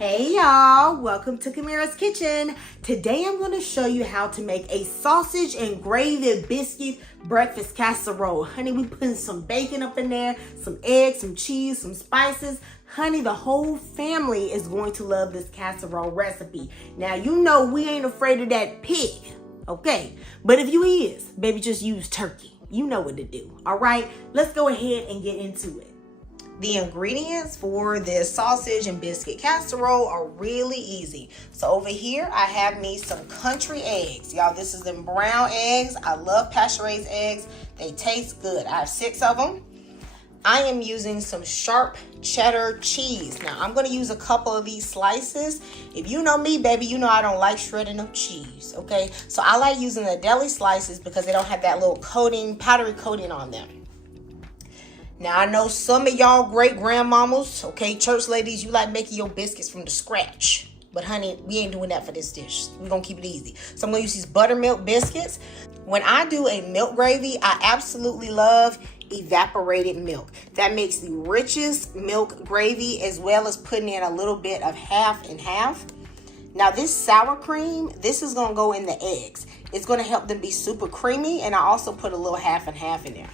Hey y'all, welcome to Kamira's Kitchen. Today I'm going to show you how to make a sausage and gravy biscuit breakfast casserole. Honey, we putting some bacon up in there, some eggs, some cheese, some spices. Honey, the whole family is going to love this casserole recipe. Now, you know we ain't afraid of that pig, okay? But if you is, baby, just use turkey. You know what to do, all right? Let's go ahead and get into it. The ingredients for this sausage and biscuit casserole are really easy. So over here, I have me some country eggs. Y'all, this is them brown eggs. I love pasture-raised eggs. They taste good. I have 6 of them. I am using some sharp cheddar cheese. Now, I'm going to use a couple of these slices. If you know me, baby, you know I don't like shredding no cheese, okay? So I like using the deli slices because they don't have that little coating, powdery coating on them. Now, I know some of y'all great grandmamas, okay, church ladies, you like making your biscuits from the scratch. But honey, we ain't doing that for this dish. We're going to keep it easy. So I'm going to use these buttermilk biscuits. When I do a milk gravy, I absolutely love evaporated milk. That makes the richest milk gravy, as well as putting in a little bit of half and half. Now, this sour cream, this is going to go in the eggs. It's going to help them be super creamy, and I also put a little half and half in there.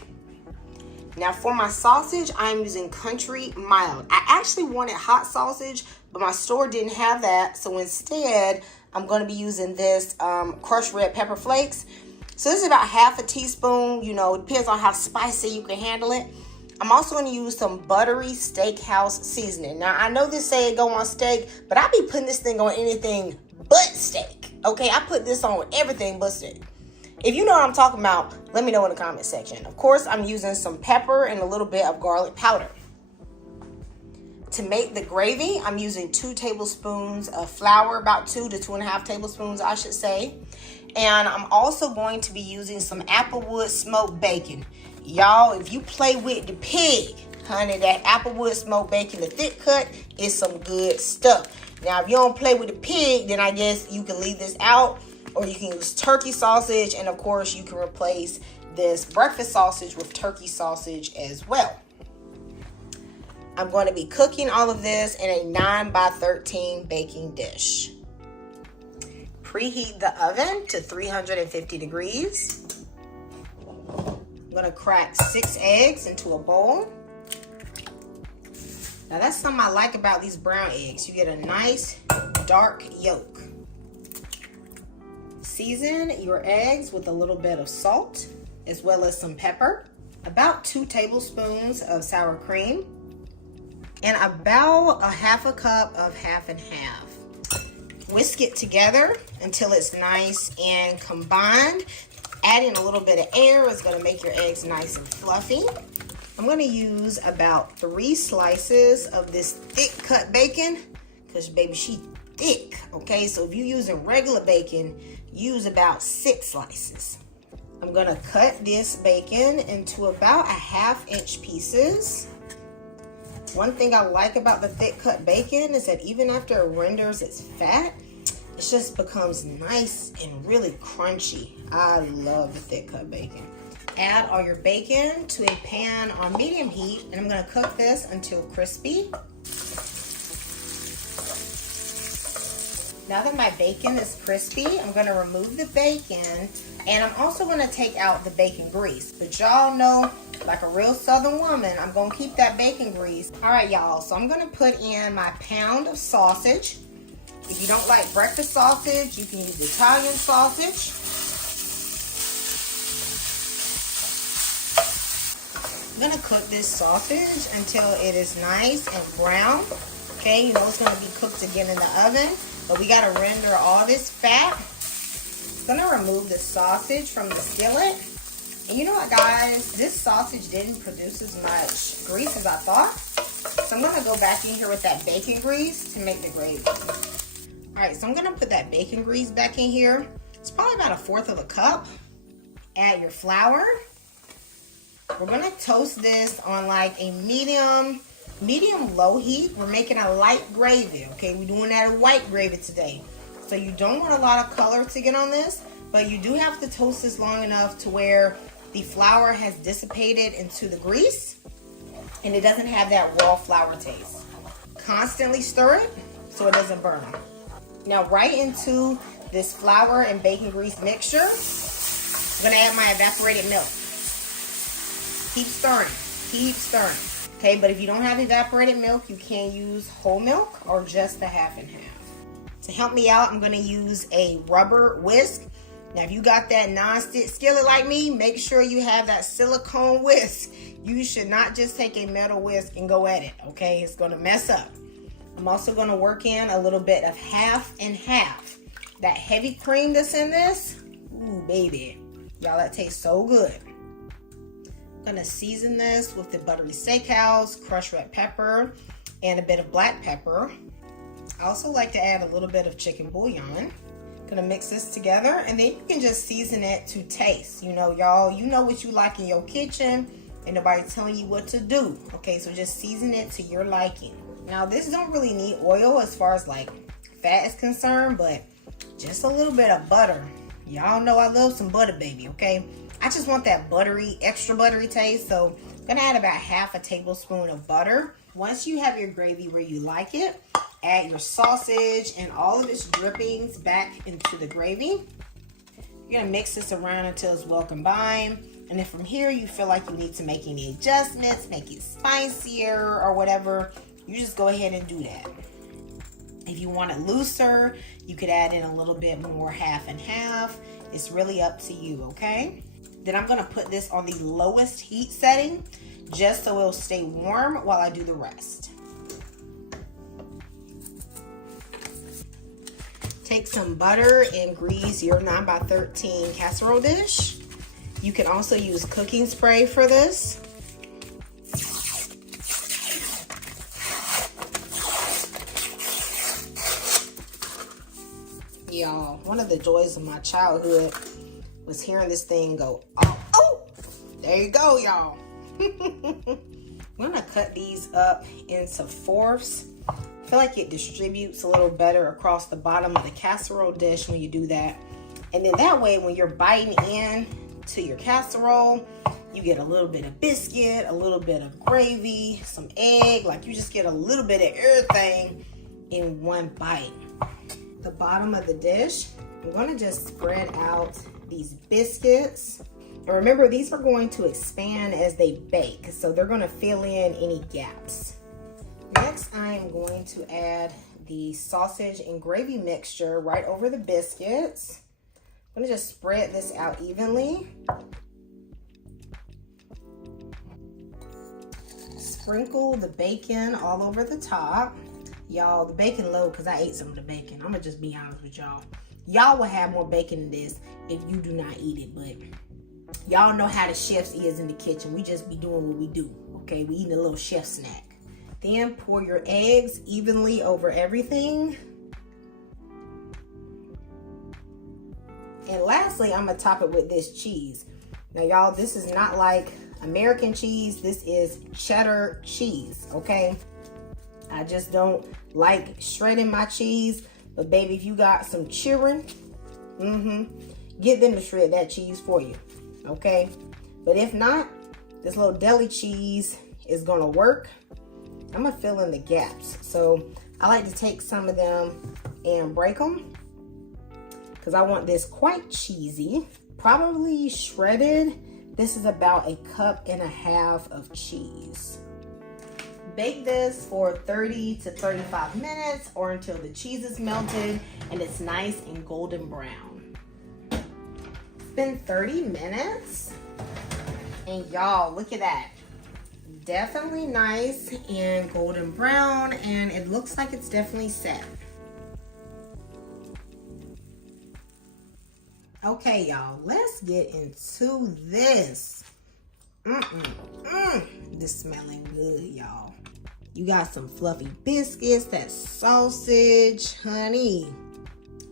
Now for my sausage, I'm using country mild. I actually wanted hot sausage, but my store didn't have that. So instead, I'm going to be using this crushed red pepper flakes. So this is about half a teaspoon. You know, it depends on how spicy you can handle it. I'm also going to use some buttery steakhouse seasoning. Now, I know this say it go on steak, but I be putting this thing on anything but steak. Okay, I put this on everything but steak. If you know what I'm talking about, let me know in the comment section. Of course, I'm using some pepper and a little bit of garlic powder. To make the gravy, I'm using 2 tablespoons of flour, about 2 to 2.5 tablespoons, I should say. And I'm also going to be using some applewood smoked bacon. Y'all, if you play with the pig, honey, that applewood smoked bacon, the thick cut, is some good stuff. Now, if you don't play with the pig, then I guess you can leave this out. Or you can use turkey sausage, and of course you can replace this breakfast sausage with turkey sausage as well. I'm going to be cooking all of this in a 9 by 13 baking dish. Preheat the oven to 350 degrees. I'm going to crack 6 eggs into a bowl. Now that's something I like about these brown eggs. You get a nice dark yolk. Season your eggs with a little bit of salt, as well as some pepper, about 2 tablespoons of sour cream, and about a half a cup of half and half. Whisk it together until it's nice and combined. Adding a little bit of air is going to make your eggs nice and fluffy. I'm going to use about 3 slices of this thick cut bacon, because baby, she thick, okay? So if you're using regular bacon, use about 6 slices. I'm gonna cut this bacon into about a 1/2 inch pieces. One thing I like about the thick cut bacon is that even after it renders its fat, it just becomes nice and really crunchy. I love the thick cut bacon. Add all your bacon to a pan on medium heat, and I'm gonna cook this until crispy. Now that my bacon is crispy, I'm going to remove the bacon, and I'm also going to take out the bacon grease. But y'all know, like a real Southern woman, I'm going to keep that bacon grease. All right, y'all, so I'm going to put in my pound of sausage. If you don't like breakfast sausage, you can use Italian sausage. I'm going to cook this sausage until it is nice and brown. Okay, you know it's going to be cooked again in the oven. But we got to render all this fat. I'm going to remove the sausage from the skillet. And you know what, guys? This sausage didn't produce as much grease as I thought. So I'm going to go back in here with that bacon grease to make the gravy. All right, so I'm going to put that bacon grease back in here. It's probably about 1/4 of a cup. Add your flour. We're going to toast this on like a medium low heat. We're making a light gravy, okay? We're doing that white gravy today. So you don't want a lot of color to get on this, but you do have to toast this long enough to where the flour has dissipated into the grease and it doesn't have that raw flour taste. Constantly stir it so it doesn't burn. Now right into this flour and bacon grease mixture, I'm gonna add my evaporated milk. Keep stirring, keep stirring. Okay, but if you don't have evaporated milk, you can use whole milk or just the half and half. To help me out, I'm gonna use a rubber whisk. Now, if you got that non-stick skillet like me, make sure you have that silicone whisk. You should not just take a metal whisk and go at it, okay? It's gonna mess up. I'm also gonna work in a little bit of half and half. That heavy cream that's in this, ooh, baby. Y'all, that tastes so good. I'm gonna season this with the buttery steakhouse, crushed red pepper, and a bit of black pepper. I also like to add a little bit of chicken bouillon. Gonna mix this together, and then you can just season it to taste. You know, y'all, you know what you like in your kitchen, and nobody telling you what to do. Okay, so just season it to your liking. Now, this don't really need oil as far as like fat is concerned, but just a little bit of butter. Y'all know I love some butter, baby, okay? I just want that buttery, extra buttery taste, so I'm gonna add about half a tablespoon of butter. Once you have your gravy where you like it, add your sausage and all of its drippings back into the gravy. You're gonna mix this around until it's well combined. And if from here you feel like you need to make any adjustments, make it spicier or whatever, you just go ahead and do that. If you want it looser, you could add in a little bit more half and half. It's really up to you, okay? Then I'm gonna put this on the lowest heat setting just so it'll stay warm while I do the rest. Take some butter and grease your 9x13 casserole dish. You can also use cooking spray for this. Y'all, one of the joys of my childhood was hearing this thing go, oh, there you go, y'all. I'm gonna cut these up into fourths. I feel like it distributes a little better across the bottom of the casserole dish when you do that. And then that way, when you're biting in to your casserole, you get a little bit of biscuit, a little bit of gravy, some egg, like you just get a little bit of everything in one bite. The bottom of the dish, I'm gonna just spread out these biscuits. And remember, these are going to expand as they bake, so they're gonna fill in any gaps. Next, I am going to add the sausage and gravy mixture right over the biscuits. I'm gonna just spread this out evenly. Sprinkle the bacon all over the top. Y'all, the bacon low because I ate some of the bacon. I'm gonna just be honest with y'all. Y'all will have more bacon than this if you do not eat it, but y'all know how the chefs is in the kitchen. We just be doing what we do, okay? We eating a little chef snack. Then pour your eggs evenly over everything. And lastly, I'm gonna top it with this cheese. Now y'all, this is not like American cheese. This is cheddar cheese, okay? I just don't like shredding my cheese, but baby, if you got some children, get them to shred that cheese for you, okay? But if not, this little deli cheese is gonna work. I'm gonna fill in the gaps. So I like to take some of them and break them because I want this quite cheesy, probably shredded. This is about 1.5 cups of cheese. Bake this for 30 to 35 minutes or until the cheese is melted and it's nice and golden brown. It's been 30 minutes and y'all, look at that. Definitely nice and golden brown, and it looks like it's definitely set. Okay, y'all, let's get into this. This smelling good, y'all. You got some fluffy biscuits, that sausage, honey.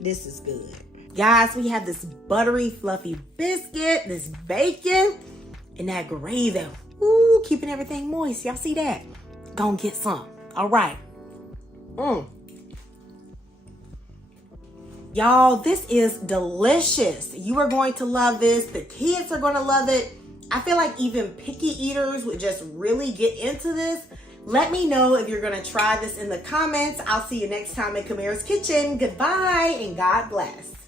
This is good. Guys, we have this buttery, fluffy biscuit, this bacon, and that gravy. Ooh, keeping everything moist. Y'all see that? Gonna get some. All right. Y'all, this is delicious. You are going to love this. The kids are going to love it. I feel like even picky eaters would just really get into this. Let me know if you're gonna try this in the comments. I'll see you next time in Camira's Kitchen. Goodbye and God bless.